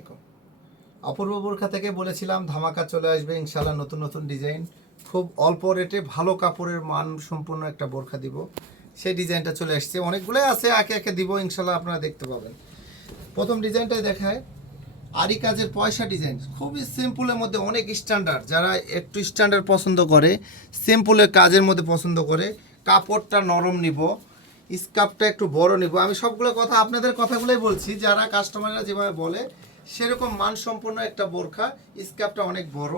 আলাইকুম। অপূর্ব বোরখা থেকে বলেছিলাম ধামাকা চলে আসবে ইনশাআল্লাহ, নতুন নতুন ডিজাইন, খুব অল্প রেটে ভালো কাপড়ের মান সম্পূর্ণ একটা বোরখা দিব। সেই ডিজাইনটা চলে আসছে, অনেকগুলোই আছে, একে একে দিব ইনশাআল্লাহ, আপনারা দেখতে পাবেন। প্রথম ডিজাইনটাই দেখায়, আরি কাজের পয়সা ডিজাইন, খুবই সিম্পলের মধ্যে অনেক স্ট্যান্ডার্ড। যারা একটু স্ট্যান্ডার্ড পছন্দ করে, সিম্পলের কাজের মধ্যে পছন্দ করে, কাপড়টা নরম নিব, স্কার্ফটা একটু বড় নিব। আমি সবগুলো কথা আপনাদের কথাগুলোই বলছি, যারা কাস্টমাররা যেভাবে বলে সেরকম মানসম্পন্ন একটা বোরখা। স্কার্ফটা অনেক বড়,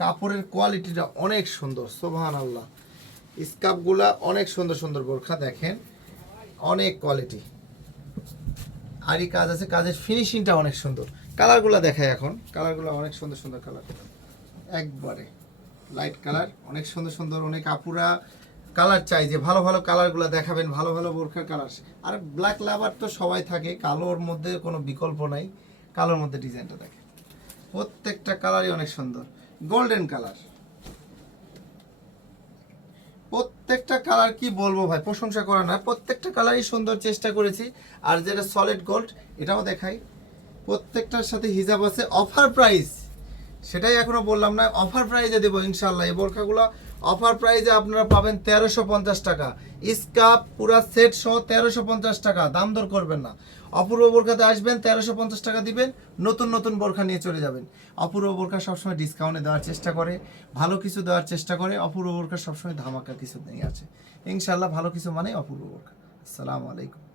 কাপড়ের কোয়ালিটিটা অনেক সুন্দর, সুবহানাল্লাহ। স্কার্ফগুলা অনেক সুন্দর সুন্দর বোরখা, দেখেন অনেক কোয়ালিটি। আরই কাজ আছে, কাজের ফিনিশিংটা অনেক সুন্দর। কালারগুলো দেখায় এখন, কালারগুলো অনেক সুন্দর সুন্দর কালার, একবারে লাইট কালার, অনেক সুন্দর সুন্দর। অনেক আপুরা কালার চাই যে ভালো ভালো কালারগুলো দেখাবেন, ভালো ভালো বোরখার কালার। আর ব্ল্যাক লাভার তো সবাই থাকে, কালোর মধ্যে কোনো বিকল্প নাই। কালোর মধ্যে ডিজাইনটা দেখেন, প্রত্যেকটা কালারই অনেক সুন্দর। গোল্ডেন কালার, প্রত্যেকটা কালার কি বলবো ভাই, প্রশংসা করা না, প্রত্যেকটা কালারই সুন্দর, চেষ্টা করেছি। আর যেটা সলিড গোল্ড এটাও দেখাই, প্রত্যেকটার সাথে হিজাব আছে। অফার প্রাইস সেটাই এখনো বললাম না, অফার প্রাইজে দেবো ইনশাল্লাহ। এই বোরখাগুলো অফার প্রাইজে আপনারা পাবেন 1350 টাকা। স্কার্ফ পুরা সেট সহ 1350 টাকা, দাম দর করবেন না। অপূর্ব বোরখাতে আসবেন, 1350 টাকা দিবেন, নতুন নতুন বোরখা নিয়ে চলে যাবেন। অপূর্ব বোরখা সবসময় ডিসকাউন্টে দেওয়ার চেষ্টা করে, ভালো কিছু দেওয়ার চেষ্টা করে। অপূর্ব বোরখা সবসময় ধামাকা কিছু নিয়ে আছে ইনশাল্লাহ, ভালো কিছু মানে অপূর্ব বোরখা। আসসালামু আলাইকুম।